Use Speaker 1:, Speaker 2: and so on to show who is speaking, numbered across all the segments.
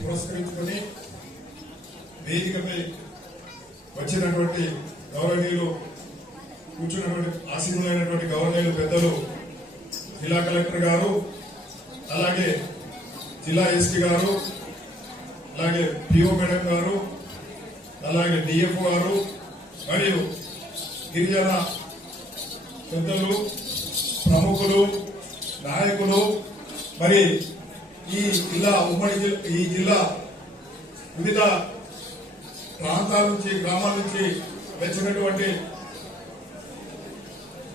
Speaker 1: పురస్కరించుకొని వేదికపై వచ్చినటువంటి గౌరవనీయులు కూర్చున్నటువంటి ఆసీనులైనటువంటి గౌరవనీయులు పెద్దలు జిల్లా కలెక్టర్ గారు అలాగే జిల్లా ఎస్పీ గారు అలాగే పిఓ మేడం గారు అలాగే డిఎఫ్ గారు మరియు గిరిజన పెద్దలు ప్రముఖులు నాయకులు మరి ఈ జిల్లా ఉమ్మడి జిల్లా ఈ జిల్లా వివిధ ప్రాంతాల నుంచి గ్రామాల నుంచి వచ్చినటువంటి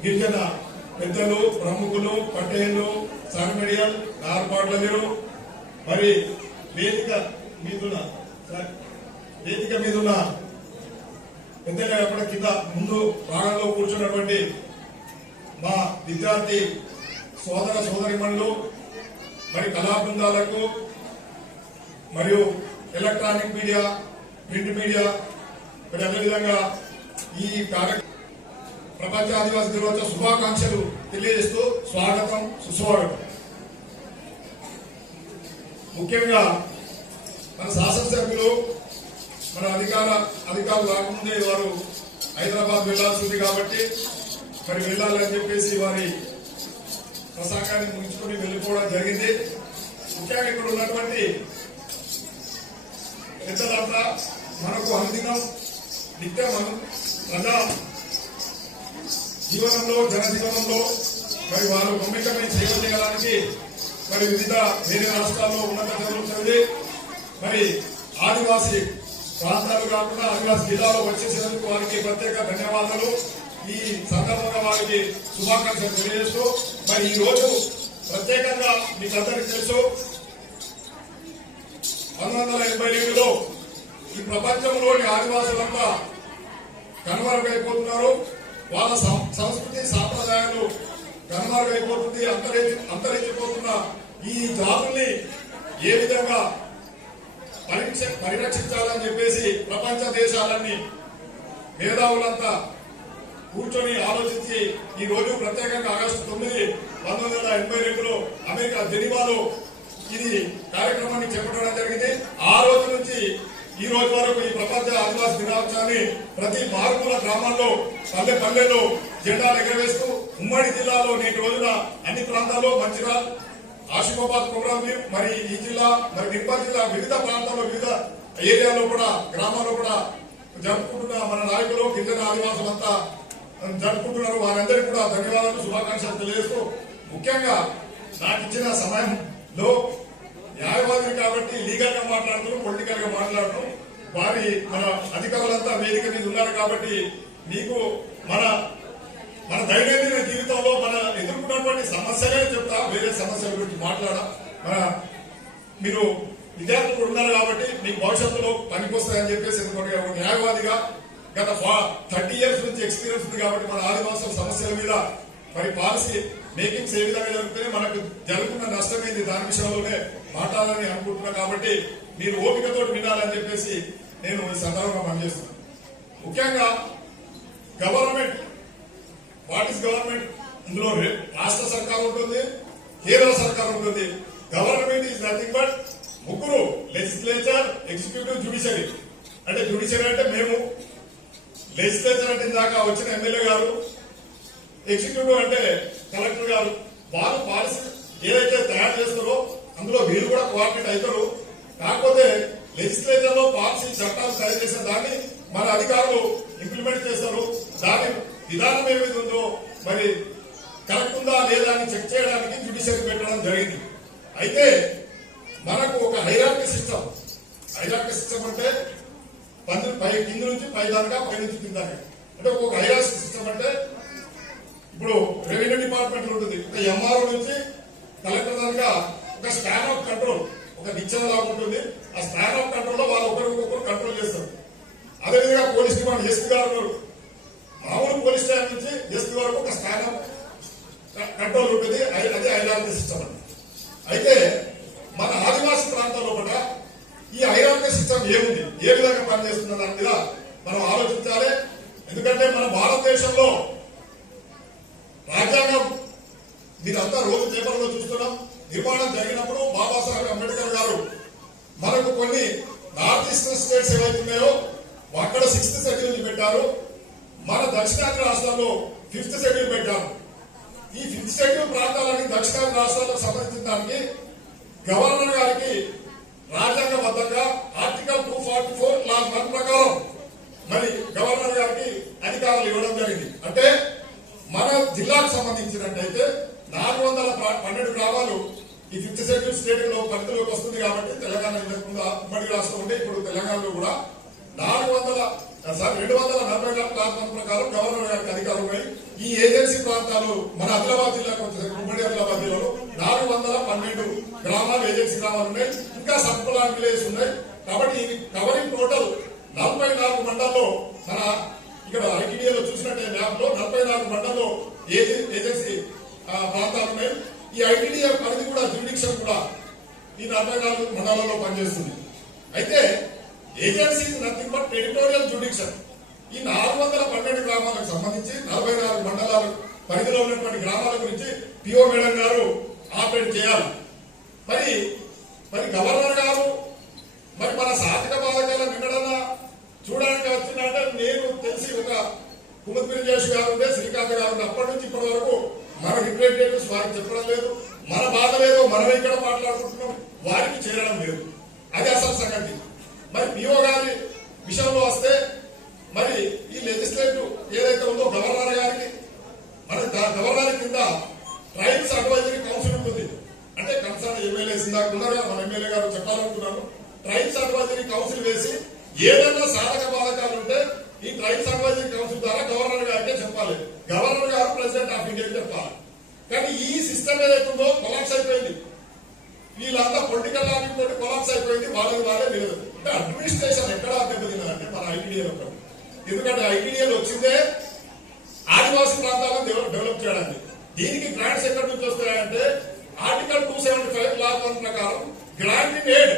Speaker 1: గిరిజన పెద్దలు ప్రముఖులు పటేళ్ళు సార్మడియల్ నార్పాట్లలు మరి వేదిక మీదున్న వేదిక మీదున్న పెద్దగా ఎప్పటి కింద ముందు భాగంలో కూర్చున్నటువంటి మా విద్యార్థి సోదర సోదరిమణులు మరి కళా బృందాలకు మరియు ఎలక్ట్రానిక్ మీడియా ప్రింట్ మీడియా మరి అదేవిధంగా ఈ కార్య ప్రపంచ ఆదివాసీ దినోత్సవ శుభాకాంక్షలు తెలియజేస్తూ స్వాగతం సుస్వాగతం. ముఖ్యంగా మన శాసనసభ్యులు మన అధికార అధికారులు రాకముందే వారు హైదరాబాద్ వెళ్ళాల్సి ఉంది కాబట్టి మరి వెళ్ళాలని చెప్పేసి వారి ప్రసంగాన్ని ముగించుకొని వెళ్ళిపోవడం జరిగింది. ముఖ్యంగా ఇక్కడ ఉన్నటువంటి పెద్దలంతా మనకు అనుదినం నిత్యం మనం ప్రజా జీవనంలో జనజీవనంలో మరి వారు గమ్మికమైన సేవ చేయడానికి మరి వివిధ వేరే రాష్ట్రాల్లో ఉన్నత జరుగుతుంది మరి ఆదివాసీ ప్రాంతాలు కాకుండా ఆదివాసీ జిల్లాలో వచ్చేసినందుకు వారికి ప్రత్యేక ధన్యవాదాలు. ఈ సందర్భంగా వారికి శుభాకాంక్షలు తెలియజేస్తూ మరి ఈ రోజు ప్రత్యేకంగా మీకు అందరికీ తెలుసు పంతొమ్మిది వందల ఎనభై ఏడులో ఈ ప్రపంచంలోని ఆదివాసులంతా కనుమరుగైపోతున్నారు. వాళ్ళ సంస్కృతి సాంప్రదాయాలు కనుమరుగైపోతుంది అంతరించి అంతరించిపోతున్న ఈ జాతుల్ని ఏ విధంగా పరీక్ష పరిరక్షించాలని చెప్పేసి ప్రపంచ దేశాలన్నీ మేధావులంతా కూర్చొని ఆలోచించి ఈ రోజు ప్రత్యేకంగా ఆగస్టు తొమ్మిది పంతొమ్మిది వందల ఎనభై రెండులో అమెరికా జెనీవాలో ఇది కార్యక్రమాన్ని చేపట్టడం జరిగింది. ఆ రోజు నుంచి ఈ రోజు వరకు ఈ ప్రపంచ ఆదివాసీ దినోత్సవాన్ని ప్రతి మారుమూల గ్రామాల్లో పల్లె పల్లెలో జెండాలు ఎగరవేస్తూ ఉమ్మడి జిల్లాలో నేటి రోజున అన్ని ప్రాంతాల్లో మంచిర్యాల ఆసిఫాబాద్ ప్రోగ్రామ్ మరి ఈ జిల్లా మరి నిర్మల్ జిల్లా వివిధ ప్రాంతాల్లో వివిధ ఏరియాలో కూడా గ్రామాల్లో కూడా జరుపుకుంటున్న మన నాయకులు గిరిజన ఆదివాసులంతా జరుపుకుంటున్నారు. వారందరికీ కూడా ధన్యవాదాలు శుభాకాంక్షలు తెలియజేస్తూ ముఖ్యంగా నాకు ఇచ్చిన సమయంలో న్యాయవాదులు కాబట్టి లీగల్గా మాట్లాడుతూ పొలిటికల్గా మాట్లాడటం వారి మన అధికారులంతా వేదిక మీద ఉన్నారు కాబట్టి మీకు మన మన దైనందిన జీవితంలో మన ఎదుర్కొన్నటువంటి సమస్యలే చెప్తా వేరే సమస్యల గురించి మాట్లాడా. మన మీరు విద్యార్థులు ఉన్నారు కాబట్టి మీకు భవిష్యత్తులో పనికొస్తాయని చెప్పేసి ఎందుకంటే ఒక న్యాయవాదిగా గత థర్టీ ఇయర్స్ నుంచి ఎక్స్పీరియన్స్ ఉంది కాబట్టి మన ఆదివాసుల సమస్యల మీద మరి పాలసీ మేకింగ్స్ ఏ విధంగా జరుగుతాయి మనకు జరుగుతున్న నష్టం ఏంది దాని విషయంలోనే మాట్లాడాలని అనుకుంటున్నా కాబట్టి మీరు ఓపికతో వినాలని చెప్పేసి నేను సందర్భంగా పనిచేస్తున్నాను. ముఖ్యంగా గవర్నమెంట్ వాట్ ఇస్ గవర్నమెంట్ ఇందులో రాష్ట్ర సర్కార్ ఉంటుంది కేంద్ర సర్కార్ ఉంటుంది. గవర్నమెంట్ ఈజ్ నథింగ్ బట్ ముగ్గురు లెజిస్లేచర్ ఎగ్జిక్యూటివ్ జ్యుడిషియరీ అంటే జ్యుడిషియరీ అంటే మేము లెజిస్లేచర్ అంటే దాకా వచ్చిన ఎమ్మెల్యే గారు ఎగ్జిక్యూటివ్ అంటే కలెక్టర్ గారు వాళ్ళు పాలసీ ఏదైతే తయారు చేస్తారో అందులో వీరు కూడా కోఆర్డినేట్ అవుతారు. కాకపోతే లెజిస్లేచర్లో పాలసీ చట్టాలు తయారు చేసిన దాన్ని మన అధికారులు ఇంప్లిమెంట్ చేస్తారు. దాని విధానం ఏమైతే ఉందో మరి కరెక్ట్ ఉందా లేదా అని చెక్ చేయడానికి జ్యుడిషియరీ పెట్టడం జరిగింది. అయితే మనకు ఒక హైరార్కీ సిస్టమ్ హైరార్కీ సిస్టమ్ అంటే పంది పై కింద నుంచి పై దాకా పై నుంచి కింద దాకా అంటే ఒక హైరార్కీ సిస్టమ్ అంటే ఇప్పుడు రెవెన్యూ డిపార్ట్మెంట్ ఉంటుంది. ఒక ఎంఆర్ఓ నుంచి కలెక్టర్ దాకా ఒక స్పాన్ ఆఫ్ కంట్రోల్ ఒక నిచ్చెన లాగా ఉంటుంది. ఆ స్పాన్ ఆఫ్ కంట్రోల్లో వాళ్ళు ఒకరికొకరు కంట్రోల్ చేస్తారు. అదేవిధంగా పోలీస్ డిపార్ట్మెంట్ ఎస్పీ గారు మామూలు పోలీస్ స్టేషన్ నుంచి ఎస్పీ వరకు ఒక స్పాన్ ఆఫ్ కంట్రోల్ ఉంటుంది. అది- అదే ఐలాంటి సిస్టమ్ అయితే మన ఆదివాసీ ప్రాంతాల్లో కూడా ఈ ఐరాన్య సిస్టమ్ ఏముంది? ఏ విధంగా పనిచేస్తున్న దాని మీద మనం ఆలోచించాలి. ఎందుకంటే మన భారతదేశంలో రాజ్యాంగం మీరంతా రోజు పేపర్లో చూస్తున్నాం. నిర్మాణం జరిగినప్పుడు బాబాసాహెబ్ అంబేద్కర్ గారు మనకు కొన్ని నార్త్ ఈస్టర్న్ స్టేట్స్ ఏవైతున్నాయో అక్కడ సిక్స్త్ షెడ్యూల్ పెట్టారు. మన దక్షిణాది రాష్ట్రాల్లో ఫిఫ్త్ షెడ్యూల్ పెట్టారు. ఈ ఫిఫ్త్ షెడ్యూల్ ప్రాంతాలని దక్షిణాది రాష్ట్రాలకు సంబంధించిన దానికి గవర్నర్ గారికి రాజ్యాంగబద్ధంగా article two forty four clause one ప్రకారం మరి గవర్నర్ గారికి అధికారులు ఇవ్వడం జరిగింది. అంటే మన జిల్లాకు సంబంధించినట్టయితే నాలుగు వందల పన్నెండు గ్రామాలు ఈ ఫిఫ్త్ షెడ్యూల్ స్టేట్లో పరిధిలోకి వస్తుంది కాబట్టి తెలంగాణ ఇంతకుముందు ఉమ్మడి రాష్ట్రం ఉంటే ఇప్పుడు తెలంగాణలో కూడా నాలుగు వందల సార్ రెండు వందల నలభై నాలుగు క్లాస్ ప్రకారం గవర్నర్ గారికి అధికారులు ఉన్నాయి ఈ ఏజెన్సీ ప్రాంతాలు మన ఆదిలాబాద్ జిల్లాకు ఉమ్మడి ఆదిలాబాద్ జిల్లాలో నాలుగు వందల పన్నెండు గ్రామాలు ఏజెన్సీ గ్రామాలు ఉన్నాయి. ఇంకా సబ్కులాన్ విలేజ్ ఉన్నాయి. కాబట్టి ఇది కవరింగ్ టోటల్ నలభై నాలుగు మండల్లో మన ఇక్కడ ఐటీడీఏలో చూసినట్టే మ్యాప్లో నలభై నాలుగు మండల్లో ఏజెన్సీ ప్రాంతాలు ఉన్నాయి. ఈ ఐటీడీఏ పరిధి కూడా జ్యూడిక్షన్ కూడా ఈ నలభై నాలుగు మండలాల్లో పనిచేస్తుంది. అయితే ఏజెన్సీ నథింగ్ బట్ టెరిటోరియల్ ఈ నాలుగు వందల పన్నెండు గ్రామాలకు సంబంధించి నలభై నాలుగు మండలాలు పరిధిలో ఉన్నటువంటి గ్రామాల గురించి పిఓ మేడం గారు ఆపరేట్ చేయాలి. మరి మరి గవర్నర్ గారు మరి మన సాధిక బాధకాల నిన్నడన చూడడానికి వచ్చిందంటే నేను తెలిసి ఒక కుమద్గిరి జేష్ గారు ఉండే శ్రీకాంత్ గారు అప్పటి నుంచి ఇప్పటి వరకు మన రిప్రజెంటేటివ్స్ వారికి చెప్పడం లేదు. మన బాధ లేదో మనం ఇక్కడ మాట్లాడుకుంటున్నాం. వారికి చేరడం లేదు. అది అసలు సంగతి. మరి పిఓ గారి విషయంలో వస్తే మరి ఈ లెజిస్లేటివ్ ఏదైతే ఉందో గవర్నర్ గారికి మన గ- గవర్నర్ కింద ట్రైబ్స్ అడ్వైజరీ కౌన్సిల్ ఉంటుంది అంటే కన్సర్న్ ఎమ్మెల్యేస్ మన ఎమ్మెల్యే గారు చెప్పాలనుకున్నాను. ట్రైబ్స్ అడ్వైజరీ కౌన్సిల్ వేసి ఏదైనా సాధక బాధకాలు ఉంటే ఈ ట్రైబ్స్ అడ్వైజరీ కౌన్సిల్ ద్వారా గవర్నర్ గారికే చెప్పాలి. గవర్నర్ గారు ప్రెసిడెంట్ ఆఫ్ ఇండియాకి చెప్పాలి. కానీ ఈ సిస్టమ్ ఏదైతుందో కొలాప్స్ అయిపోయింది. వీళ్ళంతా పొలిటికల్ లాబింగ్ తోటి కొలాప్స్ అయిపోయింది వాళ్ళకి వాళ్ళే లేదు అంటే అడ్మినిస్ట్రేషన్ ఎక్కడ దెబ్బతిన్నదంటే మన ఐటీడీఏలో ఒకటి. ఎందుకంటే ఐటీడీఏలో వచ్చిందే ఆదివాసీ ప్రాంతాలను డెవలప్ చేయడానికి. దీనికి గ్రాంట్స్ ఎక్కడి నుంచి వస్తాయంటే article two seventy five clause one ప్రకారం గ్రాంటింగ్ ఎయిడ్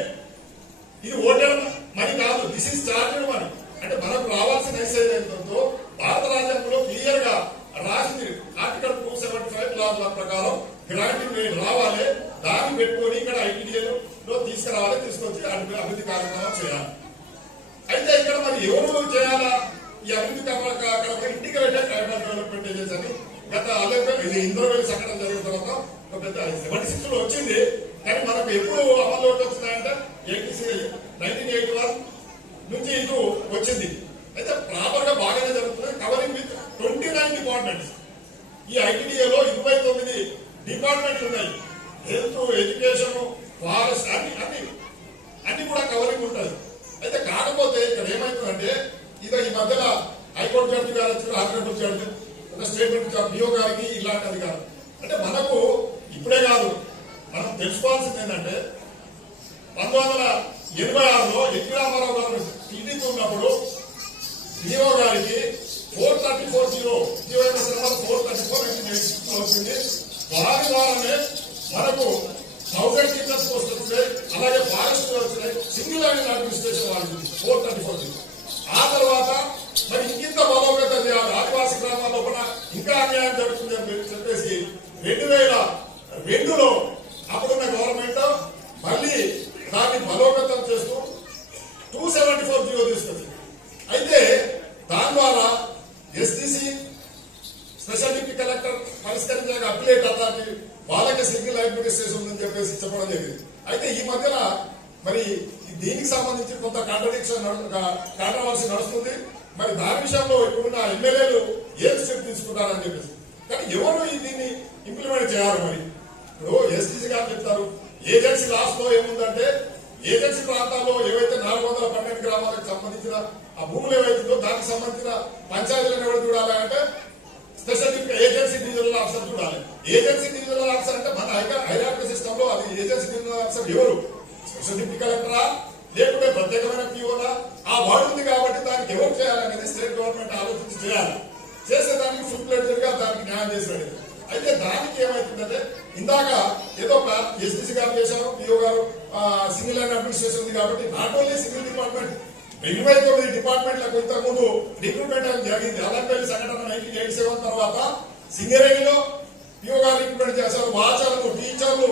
Speaker 1: ఇది ఓటర్ మనీ కాదు దిస్ ఇస్ చార్జెడ్ మనీ అంటే మనకు రావాల్సిన ఎక్సైజ్ ఎంతో భారత రాజ్యాంగంలో క్లియర్గా రాసింది article two seventy five clause one ప్రకారం గ్రాంట్ ఎయిడ్ రావాలి దాన్ని పెట్టుకొని ఇక్కడ ఐటీడీఏలో తీసుకురావాలి తీసుకొచ్చి అభివృద్ధి అభివృద్ధి కార్యక్రమం చేయాలి అయితే ఇక్కడ మరి ఎవరు చేయాలా ఈ అభివృద్ధి కార్యక్రమం ఇంటిగ్రేటెడ్ ట్రైబల్ డెవలప్మెంట్ ఏజెన్సీ అని గత అలాగే ఇది ఇందులో సంఘటన జరిగిన తర్వాత ఒక పెద్ద సెవెంటీ సిక్స్లో వచ్చింది. కానీ మనకు ఎప్పుడు అమల్లోకి వచ్చినాయంటే? ఎయిటీ నైన్టీన్ ఎయిటీ వన్ నుంచి ఇటు వచ్చింది. అయితే ప్రాపర్గా బాగానే జరుగుతుంది covering with twenty nine departments ఈ ఐటీడీఏలో ఇరవై తొమ్మిది డిపార్ట్మెంట్లు ఉన్నాయి. హెల్త్ ఎడ్యుకేషన్ ఫారెస్ట్ అన్ని అన్ని అన్ని కూడా కవరింగ్ ఉంటుంది అయితే కాకపోతే ఇక్కడ ఏమైతుందంటే ఇదో ఈ మధ్యలో హైకోర్టు జడ్జి గారు వచ్చారు హైకోర్టు జడ్జి స్టేట్మెంట్ ఇచ్చారు పిఓ గారికి ఇలాంటిది కాదు అంటే మనకు ఇప్పుడే కాదు మనం తెలుసుకోవాల్సింది ఏంటంటే పంతొమ్మిది వందల ఎనభై ఆరులో ఎన్టీ రామారావు గారు ఇంకా అన్యాయం జరుగుతుంది అని చెప్పేసి రెండు వేల రెండులో అప్పుడున్న గవర్నమెంట్ మళ్ళీ దాన్ని బలోపేతం చేస్తూ టూ సెవెంటీ ఫోర్ జీరో తీసుకొచ్చింది. అయితే దాని ద్వారా ఎస్టీసీ స్పెషల్ డిప్యూటీ కలెక్టర్ పరిష్కరించడానికి అప్లేట్ అతనికి వాళ్ళకి సింగిల్ అడ్మినిస్ట్రేషన్ ఉందని చెప్పేసి చెప్పడం జరిగింది. అయితే ఈ మధ్యన మరి దీనికి సంబంధించి కొంత కాంట్రడిక్షన్ కాంట్రవర్సీ నడుస్తుంది. మరి దాని విషయంలో ఇప్పుడున్న ఎమ్మెల్యేలు ఏం స్టెప్ తీసుకుంటారని చెప్పేసి. కానీ ఎవరు దీన్ని ఇంప్లిమెంట్ చేయాలి మరి? ఇప్పుడు ఎస్టీసీ గారు చెప్తారు ఏజెన్సీ లాస్ట్లో ఏముందంటే ఏజెన్సీ ప్రాంతాల్లో ఏవైతే నాలుగు వందల పన్నెండు గ్రామాలకు సంబంధించిన ఆ భూములు ఏవైతుందో దానికి సంబంధించిన పంచాయతీలను ఎవరు చూడాలంటే స్పెషల్ ఏజెన్సీ డివిజనల్ ఆఫీసర్ చూడాలి. ఏజెన్సీ డివిజనల్ ఆఫీసర్ అంటే మన హైరార్కీ సిస్టమ్లో అది ఏజెన్సీ డివిజనల్ ఆఫీసర్ ఎవరు? స్పెషల్ డిప్యూటీ కలెక్టరా లేకుంటే ప్రత్యేకమైన పిఓనా ఆ వార్డు ఉంది కాబట్టి దానికి ఎవరు చేయాలనేది స్టేట్ గవర్నమెంట్ ఆలోచించి చేయాలి. చేసే దానికి ఫుల్గా దానికి న్యాయం చేశాడు. అయితే దానికి ఏమైతుందంటే ఇందాక ఏదో ఎస్డిసి గారు చేశారు పిఓ గారు సింగిల్ లైన్ అడ్మినిస్ట్రేషన్ ఉంది కాబట్టి నాట్ ఓన్లీ సింగిల్ డిపార్ట్మెంట్ ఇరవై తొమ్మిది డిపార్ట్మెంట్లకు ఇంతకుముందు రిక్రూట్మెంట్ అనేది జరిగింది? అలంపల్లి సంఘటన నైన్టీన్ ఎయిటీ సెవెన్ తర్వాత సింగరేణిలో పిఓ గారు రిక్రూట్మెంట్ చేశారు. వాచర్లు టీచర్లు